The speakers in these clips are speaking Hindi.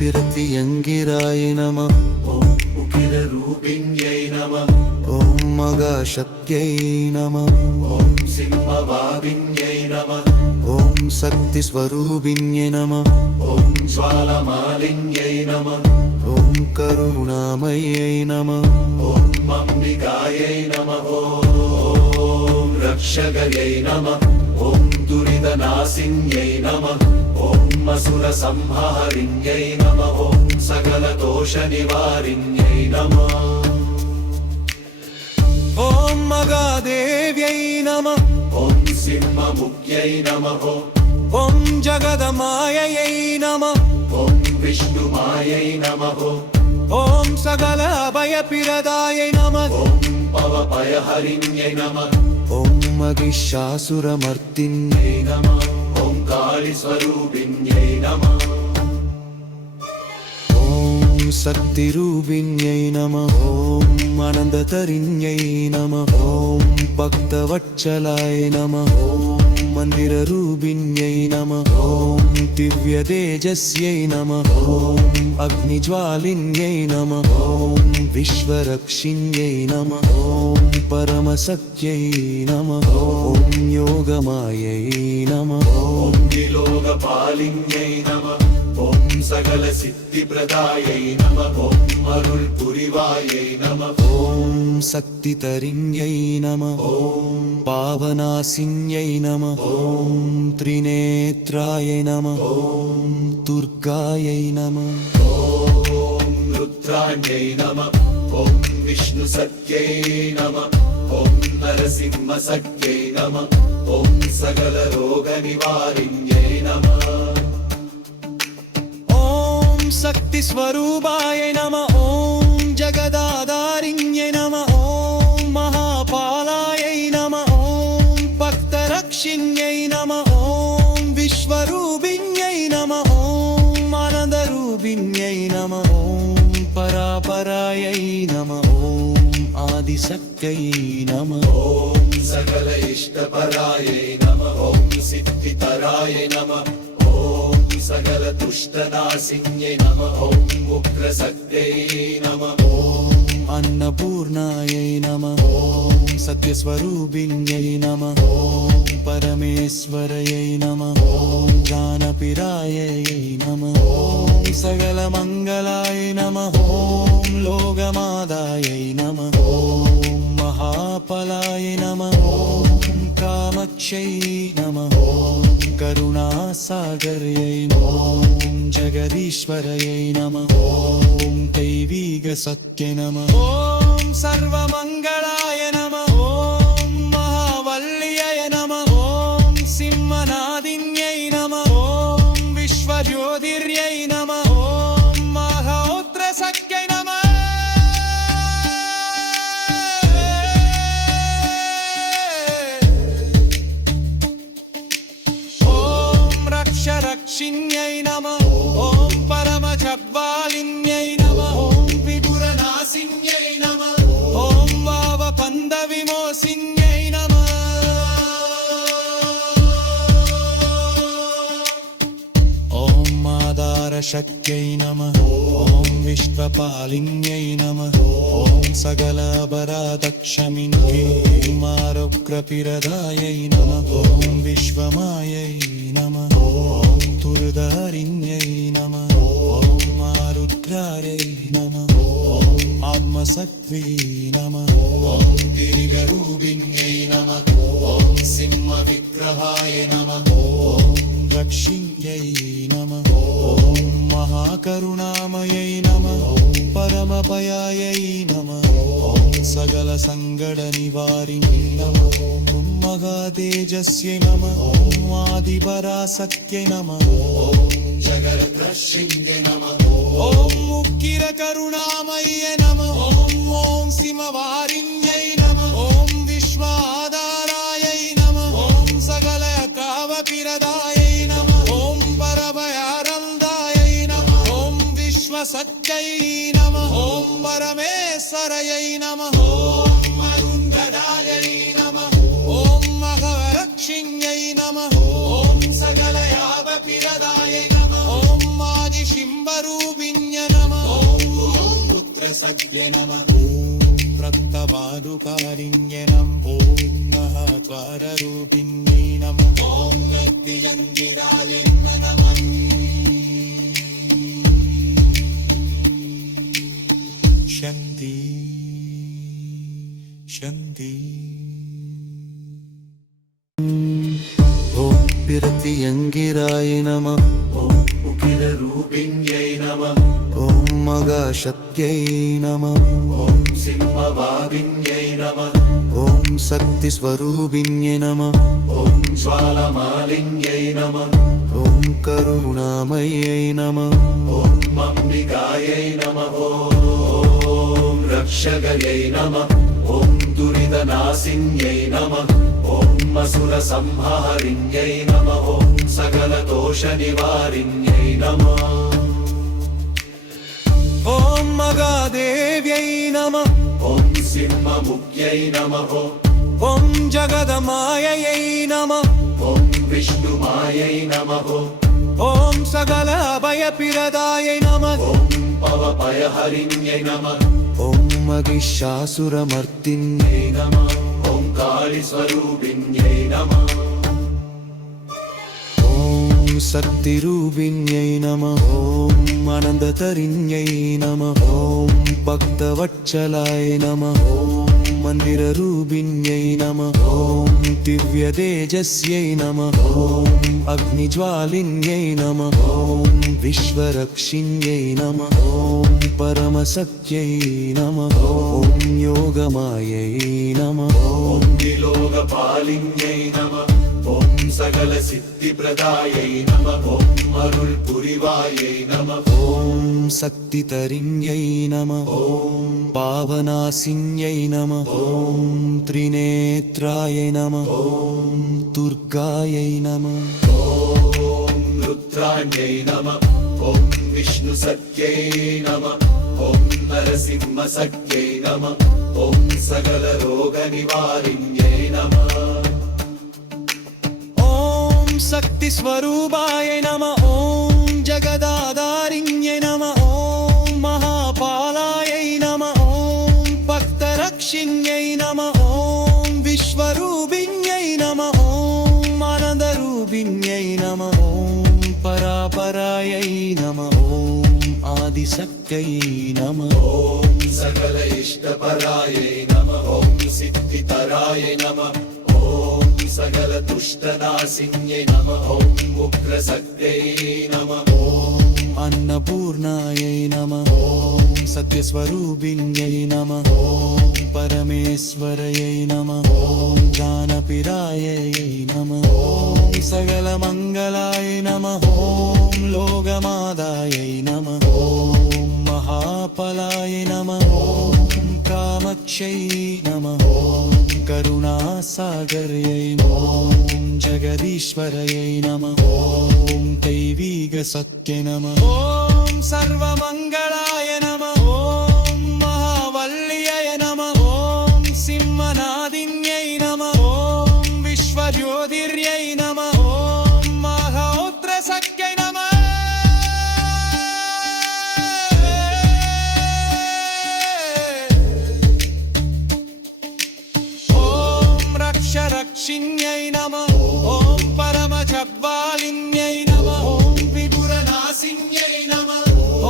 पिरतियङ्गिराय नमः। ॐ उकिररूपिण्यै नमः। ॐ मगाशक्त्यै नमः। ॐ सिंहवाहिन्यै नमः। ॐ शक्तिस्वरूपिण्यै नमः। ॐ ज्वालमालिन्यै नमः। ॐ करुणामयै नमः। ॐ अम्बिकायै नमः। ॐ रक्षकयै नमः। ॐ दुरितनाशिन्यै नमः। ॐ असुरसंहारिण्यै नमः। ॐ सकलदोषनिवारिण्यै नमः। ॐ मगादेव्यै नमः। ॐ सिंहमुख्यै नमः। ॐ जगदमायै नमः। ॐ विष्णुमायै नमः। ॐ सकल अभयप्रदायै नमः। ॐ भवभयहरिण्यै नमः। ॐ महिषासुरमर्दिन्यै नमः। ॐ कालीस्वरूपिण्यै नमः। ॐ शक्तिरूपिण्यै नमः। ॐ आनन्दतरिण्यै नमः। ॐ भक्तवत्सलाय नमः। ॐ मन्दिररूपिण्यै नमः। ॐ दिव्यतेजस्यै नमः। ॐ अग्निज्वालिन्यै नमः। ॐ विश्वरक्षिण्यै नमः। ॐ परमशक्त्यै नमः। ॐ योगमायै नमः। ॐ निलोकपालिन्यै नमः। ॐ सकलसिद्धिप्रदायै नमः। ॐ अरुள்पुरिवायै नमः। ॐ शक्तितरिण्यै नमः। ॐ पावनाशिन्यै नमः। ॐ त्रिनेत्राय नमः। ॐ दुर्गायै नमः। ॐ रुद्राण्यै नमः। ॐ विष्णुसख्यै नमः। ॐ नरसिंहसख्यै नमः। ॐ सकलरोगनिवारिण्यै नमः। ॐ शक्तिस्वरूपाय नमः। ॐ जगदाधारिण्यै नमः। ॐ महापालायै नमः। ॐ भक्तरक्षिण्यै नमः। ॐ विश्वरूपिण्यै नमः। ॐ आनन्दरूपिण्यै नमः। ॐ परापरायै नमः। ॐ आदिशक्त्यै नमः। ॐ सकल इष्टपरायै नमः। ॐ सिद्धितराय नमः। ॐ सकल दुष्टनाशिन्यै नमः। ॐ उग्रशक्त्यै नमः। ॐ अन्नपूर्णायै नमः। ॐ सत्यस्वरूपिण्यै नमः। ॐ परमेश्वरयै नमः। ॐ जानपिरायै नमः। ॐ सकलमङ्गलाय नमः। ॐ लोकमादायै नमः। ॐ महाफलाय नमः। ॐ कामक्ष्यै नमः। ॐ करुणासागर्यै नमः। ॐ जगदीश्वरयै नमः। ॐ दैवीकसत्यै नमः। ॐ सर्वमङ्गलाय नमः। ॐ महावल्ल्यै नमः। ॐ सिंहनादिन्यै नमः। ॐ विश्वज्योतिर्यै नमः। ॐ महोत्रशक्त्यै नमः। रक्षिण्यै नमः। ॐ परमज्वालिन्यै नमः। ॐ विदुरनाशिन्यै नमः। ॐ वावपन्दविमोचिन्यै नमः। ॐ आधारशक्त्यै नमः। ॐ विश्वपालिन्यै नमः। ॐ सकलपराधक्षमिन्यै आरोग्यप्रदायै नमः। ॐ विश्वमायै नमः। ॐ दुर्धारिण्यै नमः। ॐ आरुद्रायै नमः। ॐ आत्मशक्त्यै नमः। ॐ गिरिगरूपिण्यै नमः। ॐ सिंहविग्रहाय नमः। ॐ रक्षिण्यै नमः। ॐ महाकरुणामयै नमः। ॐ परमभयायै नमः। ॐ सकलसङ्कटनिवारिण्यै नमः। ॐ महातेजस्यै नमः। ॐ आदिपराशक्त्यै नमः। ॐ जगद्रक्षिण्यै नमः। ॐ उग्रकरुणामय्यै नमः। ॐ सिंहवारिण्यै नमः। ॐ विश्वाधारायै नमः। ॐ सकलकामप्रदायै नमः। ॐ परभयानन्दायै नमः। ॐ विश्वसत्यै नमः। ॐ परमेश्वरयै नमः। ॐ अरुन्धदायै नमः। ॐ महवरक्षिण्यै नमः। ॐ सकलयावपिरदायै नमः। ॐ आदिशिम्बरूप सिंहसख्ये नमः ॐ रक्तवादुकारिण्ये नमः ॐ महाद्वाररूपिण्यै नमः ॐ व्यक्तिजङ्गिराय नमः शन्ति शन्ति ॐ पिरतियङ्गिराय नमः ॐ उकिररूपिण्यै नमः ॐ मगाशक्त्यै नमः ॐ सिंहवादिन्यै नमः ॐ शक्तिस्वरूपिण्ये नमः ॐ ज्वालमालिन्यै नमः ॐ करुणामयै नमः ॐ अम्बिकायै नमः ॐ रक्षकयै नमः ॐ दुरितनाशिन्यै नमः ॐ असुरसंहारिण्यै नमः ॐ सकलदोषनिवारिण्यै नमः ॐ मगादेव्यै नमः ॐ सिंहमुख्यै नमः ॐ जगदमायै नमः ॐ विष्णुमायै नमः ॐ सकल अभयप्रदायै नमः ॐ पवपयहरिण्यै नमः ॐ महिषासुरमर्दिन्यै नमः ॐ कालीस्वरूपिण्यै नमः ॐ शक्तिरूपिण्यै नमः ॐ आनन्दतरिण्यै नमः ॐ भक्तवत्सलाय नमः ॐ मन्दिररूपिण्यै नमः ॐ दिव्यतेजस्यै नमः ॐ अग्निज्वालिन्यै नमः ॐ विश्वरक्षिण्यै नमः ॐ परमशक्त्यै नमः ॐ योगमायै नमः ॐ त्रिलोकपालिन्यै नमः ॐ सकलसिद्धिप्रदायै नमः ॐ अरुள்புரிவாயை नमः ॐ शक्तितरिण्यै नमः ॐ पावनासिन्यै नमः ॐ त्रिनेत्राय नमः ॐ दुर्गायै नमः ॐ रुद्राण्यै नमः ॐ विष्णुसख्यै नमः ॐ नरसिंहसख्यै नमः ॐ सकलरोगनिवारिण्यै नमः ॐ शक्तिस्वरूपाय नमः ॐ जगदाधारिण्यै नमः ॐ महापालायै नमः ॐ भक्तरक्षिण्यै नमः ॐ विश्वरूपिण्यै नमः ॐ आनन्दरूपिण्यै नमः ॐ परापरायै नमः ॐ आदिशक्त्यै नमः ॐ सकल इष्टपरायै नमः ॐ सिद्धितराय नमः ॐ सकल दुष्टनाशिन्यै नमः ॐ उग्रशक्त्यै नमः ॐ अन्नपूर्णायै नमः ॐ सत्यस्वरूपिण्यै नमः ॐ परमेश्वरयै नमः ॐ जानपिरायै नमः ॐ सकलमङ्गलाय नमः ॐ लोकमादायै नमः ॐ महाफलाय नमः ॐ कामक्ष्यै नमः ॐ करुणासागर्यै ॐ जगदीश्वरयै नमः ॐ दैवीगसत्यै नमः ॐ सर्वमङ्गलाय नमः ॐ महावल्ल्यै नमः ॐ सिंहनादिन्यै नमः ॐ विश्वज्योतिर्यै नमः ॐ महोत्रशक्त्यै नमः रक्षिण्यै नमः ॐ परमजग्वालिन्यै नमः ॐ विपुरनाशिन्यै नमः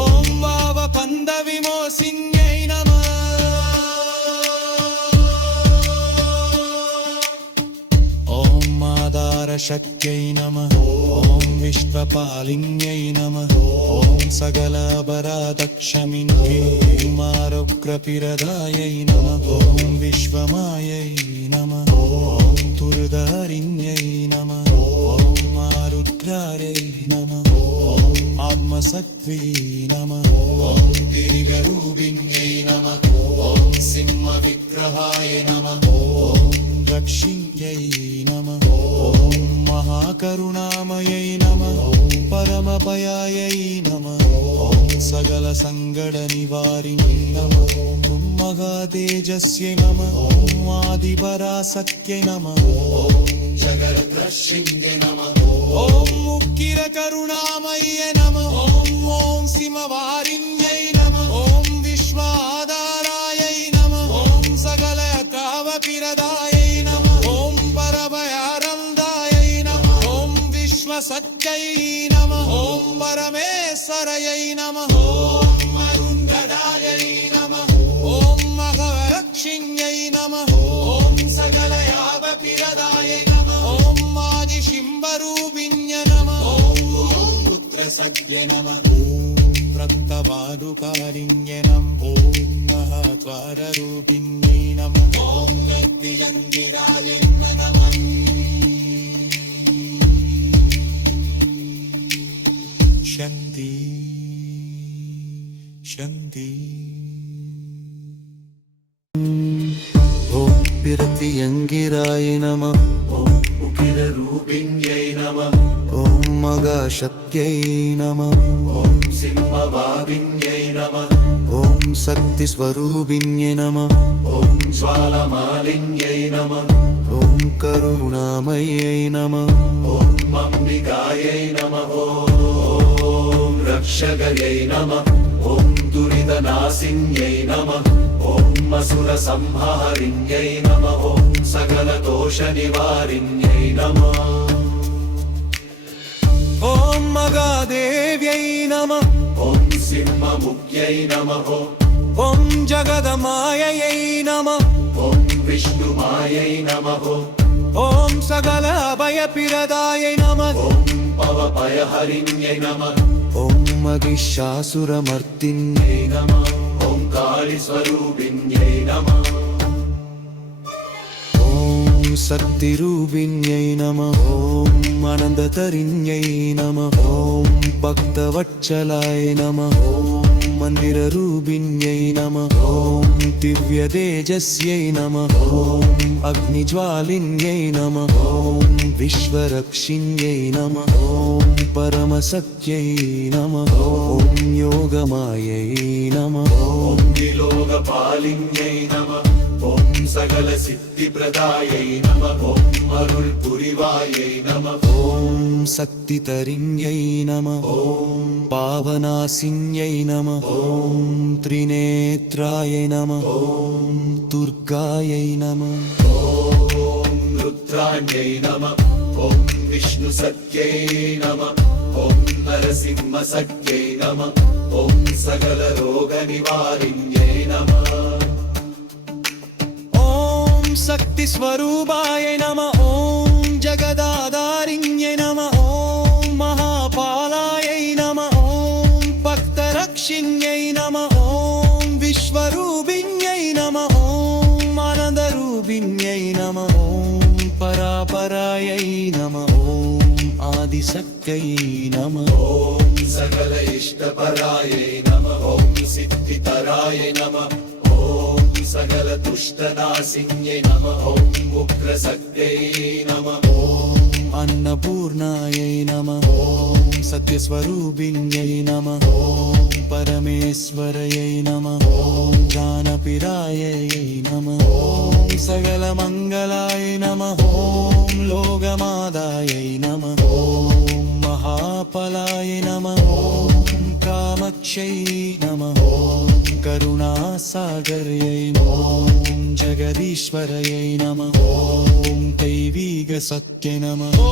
ॐ वावपन्दविमोचिन्यै नमः ॐ आधारशक्त्यै नमः ॐ विश्वपालिन्यै नमः ॐ सकलापराधक्षमिन्यै आरोग्यप्रदायै नमः ॐ विश्वमायै नमः ॐ दुर्धारिण्यै नमः ॐ आरुद्रायै नमः ॐ आत्मशक्त्यै नमः ॐ दीर्घरूपिण्यै नमः ॐ सिंहविग्रहाय नमः ॐ रक्षिण्यै नमः ॐ महाकरुणामयै नमः ॐ परमपयायै नमः ॐ सकलसङ्कटनिवारिण्यै नमः ॐ महातेजस्यै नमः ॐ आदिपराशक्त्यै नमः ॐ जगद्रक्षिण्यै नमः ॐ उग्रकरुणामय्यै नमः ॐ सिंहवारिण्यै नमः ॐ विश्वाधारिण्यै परमेश्वरयै नमः ॐ अरुन्धदायै नमः ॐ मघवरक्षिण्यै नमः ॐ सकलयावपिरदायै नमः ॐ आदिशिम्बरूपिण्य नमः ॐ पुत्रसख्ये नमः ॐ प्रप्तवादुकारिण्ये नमः ॐ महाद्वाररूपिण्यै नमः ॐ नद्दियन्दिरायै नमः शान्ति शान्ति ॐ पिरतियङ्गिराय नमः ॐ उकिररूपिण्यै नमः ॐ मगाशक्त्यै नमः ॐ सिंहवाहिन्यै नमः ॐ शक्तिस्वरूपिण्यै नमः ॐ ज्वालमालिन्यै नमः ॐ करुणामयै नमः ॐ अम्बिकायै नमः ॐ रक्षकयै नमः ॐ दुरितनाशिन्यै नमः ॐ असुरसंहारिण्यै नमः ॐ सकलदोषनिवारिण्यै नमः ॐ मगादेव्यै नमः ॐ सिंहमुख्यै नमः ॐ जगदमायै नमः ॐ विष्णुमायै नमः ॐ सकल अभयप्रदायै नमः ॐ भवभयहरिण्यै नमः ॐ महिषासुरमर्दिन्यै नमः ॐ कालीस्वरूपिण्यै नमः ॐ शक्तिरूपिण्यै नमः ॐ अनन्ततरिण्यै नमः ॐ भक्तवत्सलाय नमः ॐ मन्दिररूपिण्यै नमः ॐ दिव्यतेजस्यै नमः ॐ अग्निज्वालिन्यै नमः ॐ विश्वरक्षिण्यै नमः ॐ परमसत्यै नमः ॐ योगमायै नमः ॐ त्रिलोकपालिन्यै नमः ॐ सकलसिद्धिप्रदायै नमः ॐ अरुள்புரிவாயை नमः ॐ शक्तितरिण्यै नमः ॐ पावनासिन्यै नमः ॐ त्रिनेत्राय नमः ॐ दुर्गायै नमः ॐ रुद्राण्यै नमः ॐ विष्णुसख्यै नमः ॐ नरसिंहसख्यै नमः ॐ सकलरोगनिवारिण्यै नमः ॐ शक्तिस्वरूपाय नमः ॐ जगदाधारिण्यै नमः ॐ महापालायै नमः ॐ भक्तरक्षिण्यै नमः ॐ विश्वरूपिण्यै नमः ॐ आनन्दरूपिण्यै नमः ॐ परापरायै नमः ॐ आदिशक्त्यै नमः ॐ सकल इष्टपरायै नमः ॐ सिद्धितरायै नमः ॐ सकल दुष्टनाशिन्यै नमः ॐ उग्रशक्त्यै नमः ॐ अन्नपूर्णायै नमः ॐ सत्यस्वरूपिण्यै नमः ॐ परमेश्वरयै नमः ॐ जानपिरायै नमः ॐ सकलमङ्गलाय नमः ॐ लोकमादायै नमः ॐ महाफलाय नमः ॐ कामक्ष्यै नमः ॐ करुणासागर्यै ॐ जगदीश्वरयै नमः ॐ दैवीगसत्यै नमः ॐ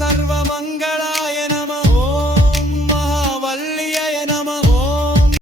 सर्वमङ्गलाय